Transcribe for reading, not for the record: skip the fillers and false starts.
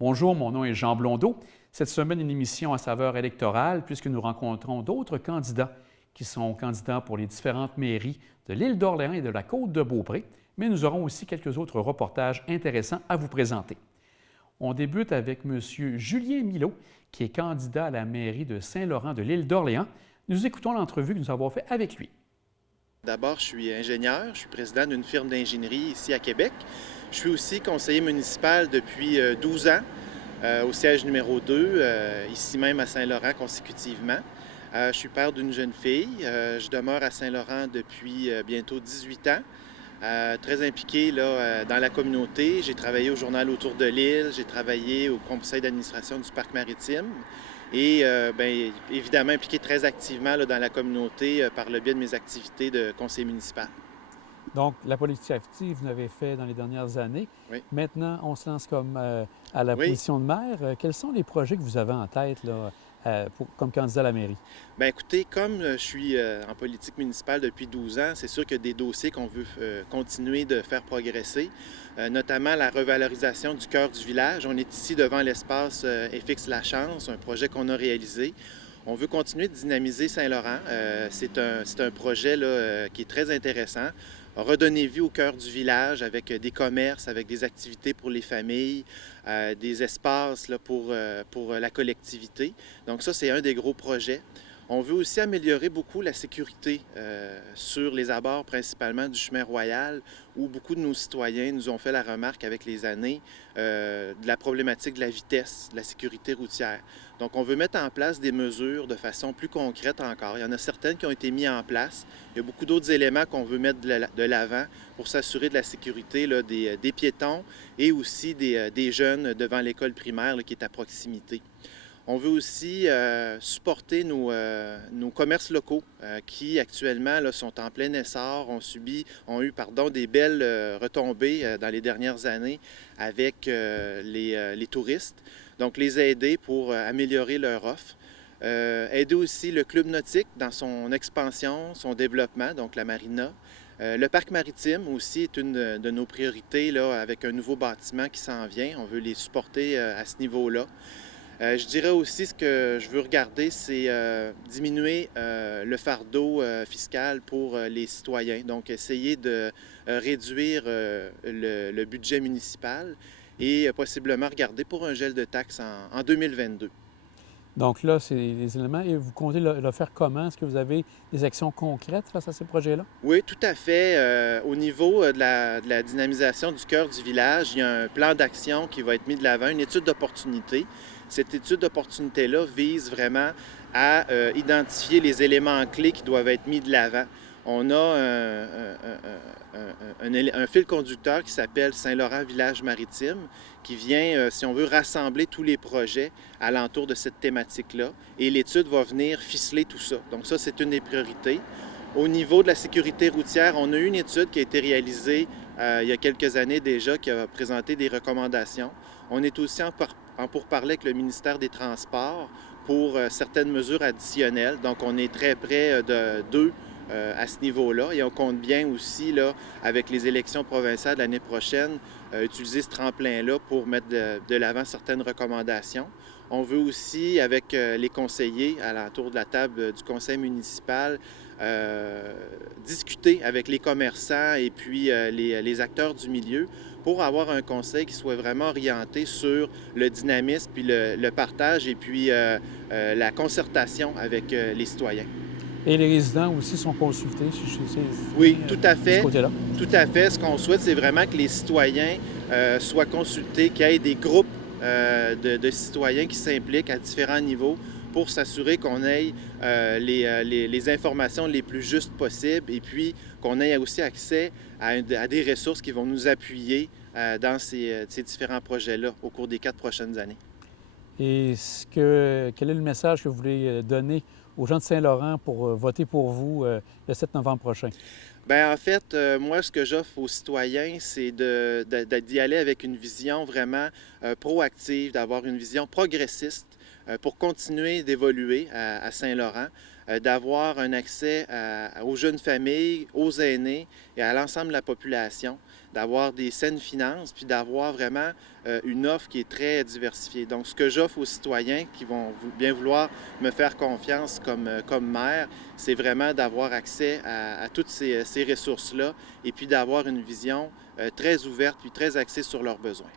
Bonjour, mon nom est Jean Blondeau. Cette semaine, une émission à saveur électorale puisque nous rencontrons d'autres candidats qui sont candidats pour les différentes mairies de l'île d'Orléans et de la Côte-de-Beaupré, mais nous aurons aussi quelques autres reportages intéressants à vous présenter. On débute avec M. Julien Milot, qui est candidat à la mairie de Saint-Laurent de l'île d'Orléans. Nous écoutons l'entrevue que nous avons faite avec lui. D'abord, je suis ingénieur, je suis président d'une firme d'ingénierie ici à Québec. Je suis aussi conseiller municipal depuis 12 ans au siège numéro 2, ici même à Saint-Laurent consécutivement. Je suis père d'une jeune fille. Je demeure à Saint-Laurent depuis bientôt 18 ans. Très impliqué dans la communauté. J'ai travaillé au Journal autour de l'île, j'ai travaillé au conseil d'administration du Parc maritime et évidemment impliqué très activement dans la communauté par le biais de mes activités de conseiller municipal. Donc, la politique active, vous l'avez fait dans les dernières années. Oui. Maintenant, on se lance comme à la position de maire. Quels sont les projets que vous avez en tête comme candidat à la mairie? Bien, écoutez, comme je suis en politique municipale depuis 12 ans, c'est sûr qu'il y a des dossiers qu'on veut continuer de faire progresser, notamment la revalorisation du cœur du village. On est ici devant l'espace FX La Chance, un projet qu'on a réalisé. On veut continuer de dynamiser Saint-Laurent. C'est un projet qui est très intéressant. Redonner vie au cœur du village avec des commerces, avec des activités pour les familles, des espaces pour la collectivité. Donc ça, c'est un des gros projets. On veut aussi améliorer beaucoup la sécurité sur les abords principalement du chemin royal, où beaucoup de nos citoyens nous ont fait la remarque avec les années de la problématique de la vitesse, de la sécurité routière. Donc on veut mettre en place des mesures de façon plus concrète encore. Il y en a certaines qui ont été mises en place. Il y a beaucoup d'autres éléments qu'on veut mettre de l'avant pour s'assurer de la sécurité des piétons et aussi des jeunes devant l'école primaire qui est à proximité. On veut aussi supporter nos commerces locaux qui actuellement sont en plein essor, ont eu des belles retombées dans les dernières années avec les touristes. Donc les aider pour améliorer leur offre. Aider aussi le club nautique dans son expansion, son développement, donc la marina. Le parc maritime aussi est une de nos priorités avec un nouveau bâtiment qui s'en vient. On veut les supporter à ce niveau-là. Je dirais aussi ce que je veux regarder, c'est diminuer le fardeau fiscal pour les citoyens. Donc, essayer de réduire le budget municipal et possiblement regarder pour un gel de taxes en 2022. Donc là, c'est les éléments. Et vous comptez le faire comment? Est-ce que vous avez des actions concrètes face à ces projets-là? Oui, tout à fait. Au niveau de la dynamisation du cœur du village, il y a un plan d'action qui va être mis de l'avant, une étude d'opportunité. Cette étude d'opportunité-là vise vraiment à identifier les éléments clés qui doivent être mis de l'avant. On a un fil conducteur qui s'appelle Saint-Laurent Village Maritime, qui vient, si on veut, rassembler tous les projets alentour de cette thématique-là. Et l'étude va venir ficeler tout ça. Donc ça, c'est une des priorités. Au niveau de la sécurité routière, on a eu une étude qui a été réalisée il y a quelques années déjà, qui a présenté des recommandations. On est aussi en pourparlers avec le ministère des Transports pour certaines mesures additionnelles. Donc, on est très près d'eux à ce niveau-là. Et on compte bien aussi, avec les élections provinciales de l'année prochaine, utiliser ce tremplin-là pour mettre de l'avant certaines recommandations. On veut aussi, avec les conseillers alentour de la table du conseil municipal, discuter avec les commerçants et puis les acteurs du milieu pour avoir un conseil qui soit vraiment orienté sur le dynamisme, puis le partage et puis la concertation avec les citoyens. Et les résidents aussi sont consultés? Oui, tout à fait. De ce côté-là. Tout à fait. Ce qu'on souhaite, c'est vraiment que les citoyens soient consultés, qu'il y ait des groupes de citoyens qui s'impliquent à différents niveaux pour s'assurer qu'on ait les informations les plus justes possibles et puis qu'on ait aussi accès à des ressources qui vont nous appuyer dans ces différents projets-là au cours des 4 prochaines années. Et quel est le message que vous voulez donner aux gens de Saint-Laurent pour voter pour vous le 7 novembre prochain? Bien, en fait, moi, ce que j'offre aux citoyens, c'est d'y aller avec une vision vraiment proactive, d'avoir une vision progressiste, pour continuer d'évoluer à Saint-Laurent, d'avoir un accès aux jeunes familles, aux aînés et à l'ensemble de la population, d'avoir des saines finances, puis d'avoir vraiment une offre qui est très diversifiée. Donc, ce que j'offre aux citoyens qui vont bien vouloir me faire confiance comme maire, c'est vraiment d'avoir accès à toutes ces ressources-là et puis d'avoir une vision très ouverte puis très axée sur leurs besoins.